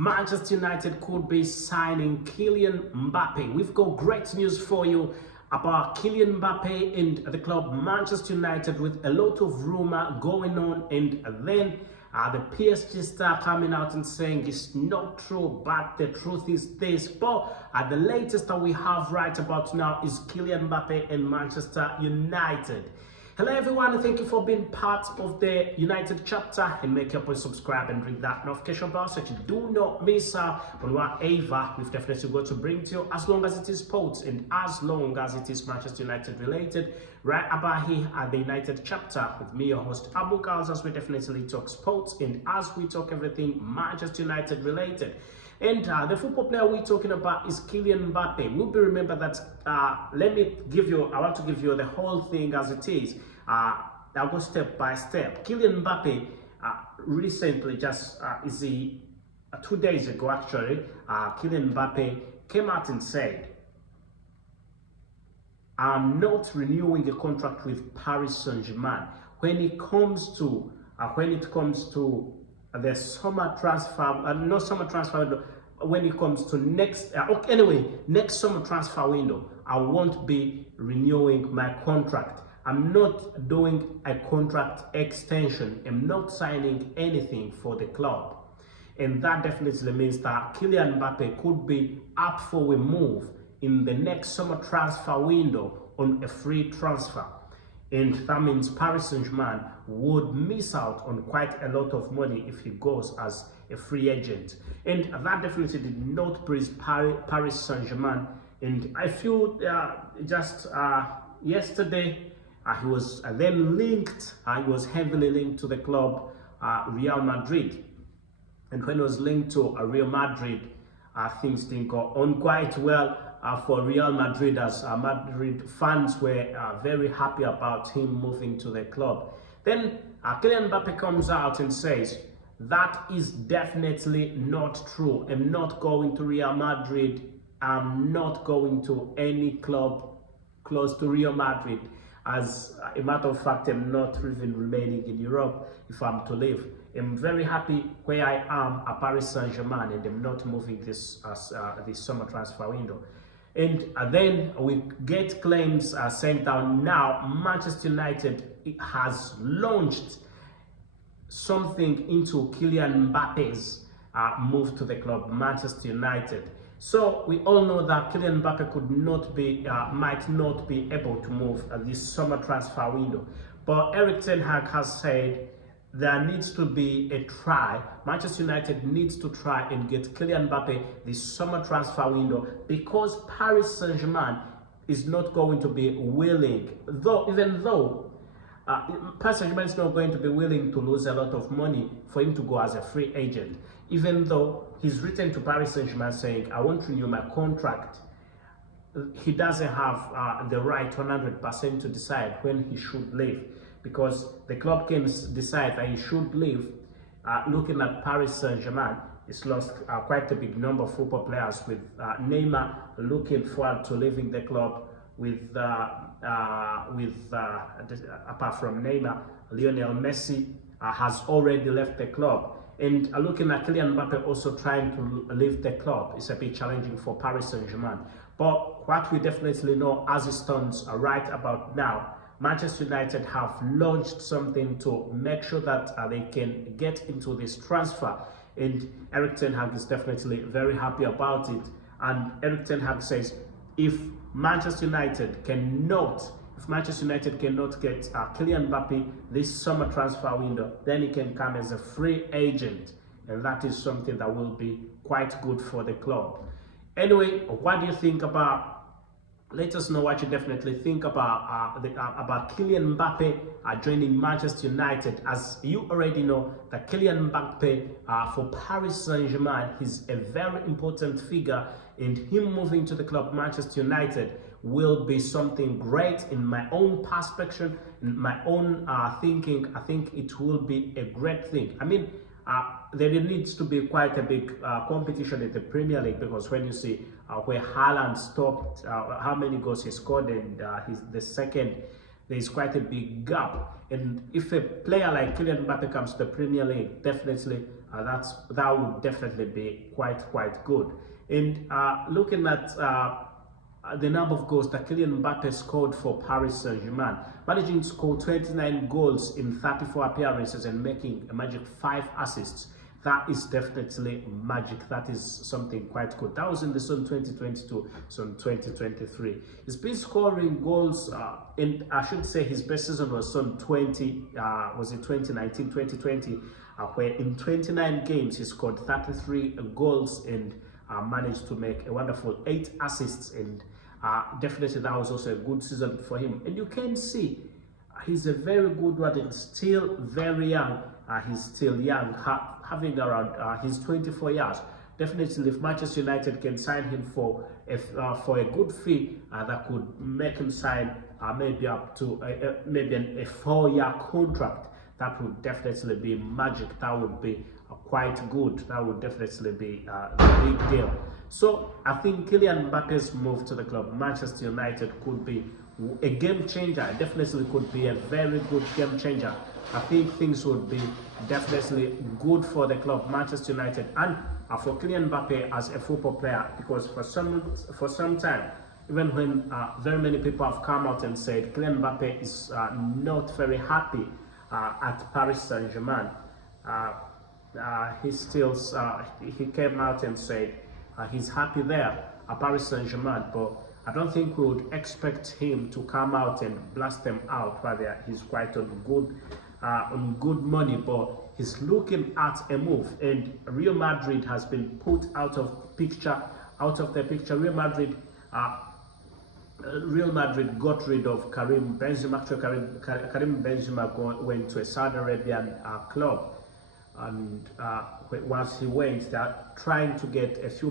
Manchester United could be signing Kylian MBAPPE. We've got great news for you about Kylian MBAPPE and the club Manchester United, with a lot of rumor going on, and then the PSG star coming out and saying it's not true, but the truth is this. But the latest that we have right about now is Kylian MBAPPE and Manchester United. Hello everyone, and thank you for being part of the United chapter, and make sure you subscribe and ring that notification bell so you do not miss out on whatever we've definitely got to bring to you, as long as it is sports and as long as it is Manchester United related, right about here at the United chapter with me, your host Abu KALS, as we definitely talk sports and as we talk everything Manchester United related. And the football player we're talking about is Kylian MBAPPE. We'll be remember that, I want to give you the whole thing as it is. I'll go step by step. Kylian MBAPPE recently, 2 days ago actually, Kylian MBAPPE came out and said, I'm not renewing a contract with Paris Saint-Germain when it comes to the summer transfer, not summer transfer window, when it comes to next summer transfer window, I won't be renewing my contract. I'm not doing a contract extension. I'm not signing anything for the club. And that definitely means that Kylian MBAPPE could be up for a move in the next summer transfer window on a free transfer. And that means Paris Saint-Germain would miss out on quite a lot of money if he goes as a free agent. And that definitely did not please Paris Saint-Germain. And I feel yesterday, he was then linked, he was heavily linked to the club Real Madrid. And when he was linked to Real Madrid, things didn't go on quite well for Real Madrid, as Madrid fans were very happy about him moving to the club. Then Kylian MBAPPE comes out and says, that is definitely not true. I'm not going to Real Madrid. I'm not going to any club close to Real Madrid. As a matter of fact, I'm not even remaining in Europe if I'm to leave. I'm very happy where I am at Paris Saint-Germain, and I'm not moving this summer transfer window. And then we get claims saying that now Manchester United has launched something into Kylian MBAPPE's move to the club Manchester United. So we all know that Kylian MBAPPE might not be able to move this summer transfer window. But Erik ten Hag has said there needs to be a try. Manchester United needs to try and get Kylian MBAPPE this summer transfer window, because Paris Saint-Germain is not going to be willing, even though Paris Saint-Germain is not going to be willing to lose a lot of money for him to go as a free agent, even though he's written to Paris Saint-Germain saying, I won't renew my contract. He doesn't have the right 100% to decide when he should leave, because the club can decide that he should leave. Looking at Paris Saint-Germain, it's lost quite a big number of football players, with Neymar looking forward to leaving the club, apart from Neymar, Lionel Messi has already left the club. And looking at Kylian MBAPPE also trying to leave the club, it's a bit challenging for Paris Saint-Germain. But what we definitely know as it stands right about now, Manchester United have launched something to make sure that they can get into this transfer. And Erik ten Hag is definitely very happy about it. And Erik ten Hag says, if Manchester United cannot get Kylian MBAPPE this summer transfer window, then he can come as a free agent, and that is something that will be quite good for the club. Anyway, what do you think about? Let us know what you definitely think about Kylian MBAPPE joining Manchester United. As you already know, that Kylian MBAPPE for Paris Saint-Germain is a very important figure, and him moving to the club Manchester United will be something great in my own perspective, in my own thinking. I think it will be a great thing. I mean, there needs to be quite a big competition in the Premier League, because when you see where Haaland stopped, how many goals he scored, and he's the second there is quite a big gap. And if a player like Kylian Mbappe comes to the Premier League, definitely that would definitely be quite good. And looking at the number of goals that Kylian Mbappe scored for Paris Saint-Germain, managing to score 29 goals in 34 appearances and making a magic 5 assists. That is definitely magic. That is something quite good. That was in the season 2022, season 2023. He's been scoring goals, and I should say his best season was season 2019, 2020, where in 29 games he scored 33 goals and managed to make a wonderful 8 assists, and definitely that was also a good season for him. And you can see he's a very good one and still very young. He's still young, having around he's 24 years. Definitely, if Manchester United can sign him for a good fee, that could make him sign maybe up to maybe a 4-year contract. That would definitely be magic. That would be quite good. That would definitely be a big deal. So I think Kylian Mbappe's move to the club, Manchester United, could be a game changer. It definitely could be a very good game changer. I think things would be definitely good for the club, Manchester United, and for Kylian Mbappe as a football player, because for some time, even when very many people have come out and said Kylian Mbappe is not very happy at Paris Saint-Germain, he came out and said he's happy there at Paris Saint-Germain, but I don't think we would expect him to come out and blast them out, whether he's quite on good money, but he's looking at a move, and Real Madrid has been put out of the picture. Real Madrid got rid of Karim Benzema. Actually, Karim Benzema went to a Saudi Arabian club, and once he went, they're trying to get a few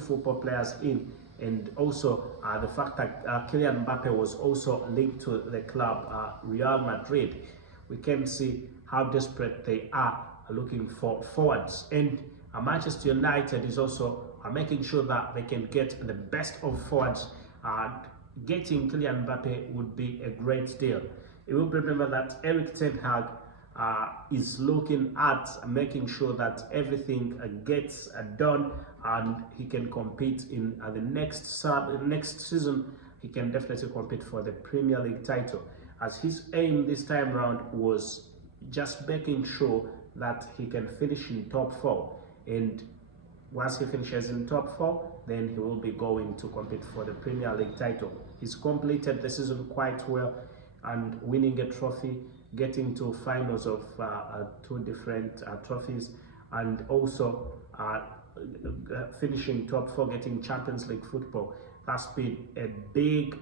football players in, and also the fact that Kylian Mbappe was also linked to the club Real Madrid. We can see how desperate they are looking for forwards, and Manchester United is also making sure that they can get the best of forwards. Getting Kylian Mbappe would be a great deal. You will remember that Erik ten Hag is looking at making sure that everything gets done, and he can compete in the next season. He can definitely compete for the Premier League title, as his aim this time around was just making sure that he can finish in top 4, and once he finishes in top 4, then he will be going to compete for the Premier League title. He's completed the season quite well and winning a trophy, getting to finals of 2 different trophies, and also finishing top 4, getting Champions League football. That's been a big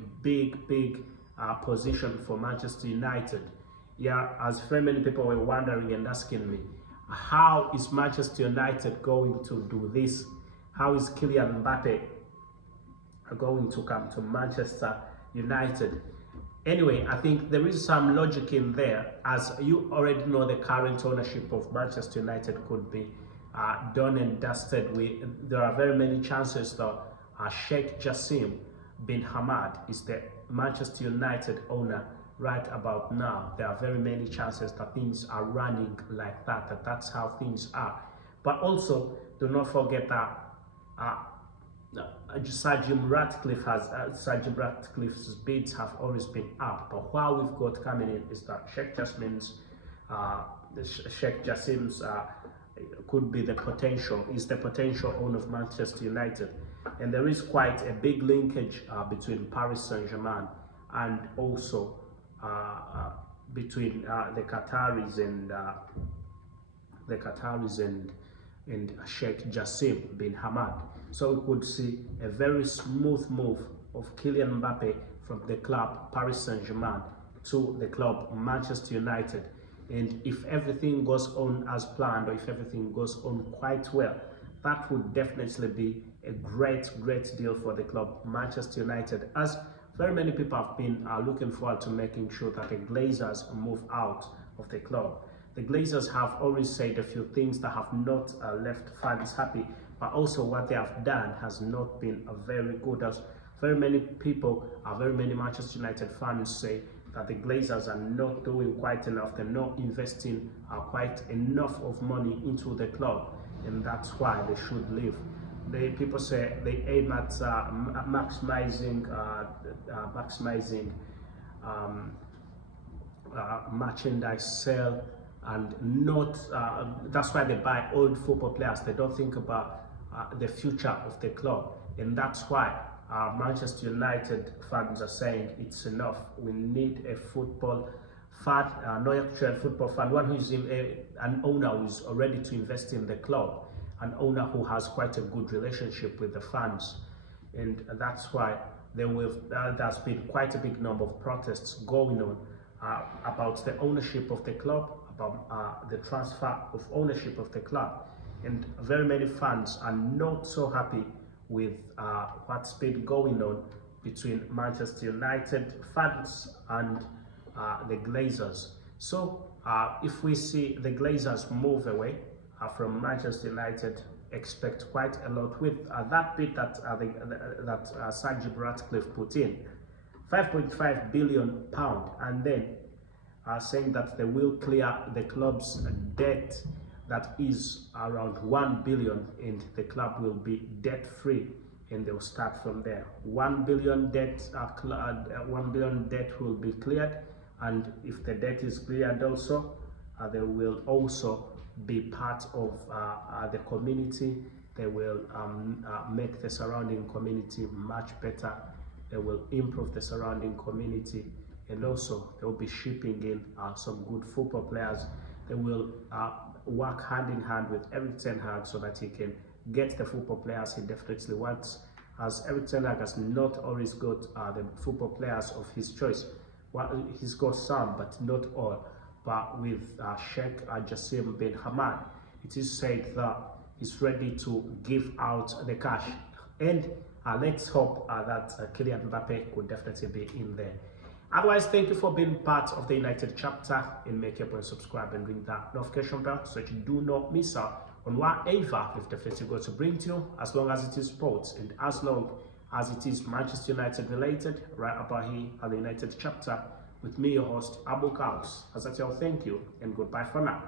position for Manchester United. Yeah, as very many people were wondering and asking me, how is Manchester United going to do this? How is Kylian Mbappe going to come to Manchester United? Anyway, I think there is some logic in there, as you already know the current ownership of Manchester United could be done and dusted. There are very many chances that Sheikh Jassim bin Hamad is the Manchester United owner right about now. There are very many chances that things are running like that, that's how things are. But also, do not forget that Sir Jim Ratcliffe's bids have always been up. But what we've got coming in is that Sheikh Jassim's could be the potential owner of Manchester United, and there is quite a big linkage between Paris Saint-Germain and also between the Qataris and Sheikh Jassim bin Hamad. So we could see a very smooth move of Kylian Mbappe from the club Paris Saint-Germain to the club Manchester United. And if everything goes on as planned, or if everything goes on quite well, that would definitely be a great deal for the club Manchester United, as very many people have been looking forward to making sure that the Glazers move out of the club. The Glazers have always said a few things that have not left fans happy, but also what they have done has not been very good, as very many people, very many Manchester United fans say that the Glazers are not doing quite enough. They're not investing quite enough of money into the club, and that's why they should leave. People say they aim at maximizing merchandise sale, and not that's why they buy old football players. They don't think about the future of the club, and that's why Manchester United fans are saying it's enough. We need a football fan, not actual football fan, one who is an owner who is ready to invest in the club, an owner who has quite a good relationship with the fans. And that's why there's been quite a big number of protests going on about the ownership of the club, about the transfer of ownership of the club. And very many fans are not so happy with what's been going on between Manchester United fans and the Glazers. So if we see the Glazers move away from Manchester United, expect quite a lot with that bid that Sir Jim Ratcliffe put in, £5.5 billion, and then saying that they will clear the club's debt that is around 1 billion, and the club will be debt free, and they'll start from there. 1 billion debt, 1 billion debt will be cleared, and if the debt is cleared also, they will also be part of the community. They will make the surrounding community much better. They will improve the surrounding community, and also they will be shipping in some good football players. They will work hand in hand with Erik ten Hag so that he can get the football players he definitely wants, as Erik ten Hag has not always got the football players of his choice. Well, he's got some, but not all. But with Sheikh Jassim bin Hamad, it is said that he's ready to give out the cash. And let's hope that Kylian MBAPPE could definitely be in there. Otherwise, thank you for being part of the United chapter, and make sure you subscribe and ring that notification bell so that you do not miss out on whatever we've definitely got to bring to you, as long as it is sports and as long as it is Manchester United related, right about here at the United chapter, with me, your host, Abu KALS. As I tell, thank you and goodbye for now.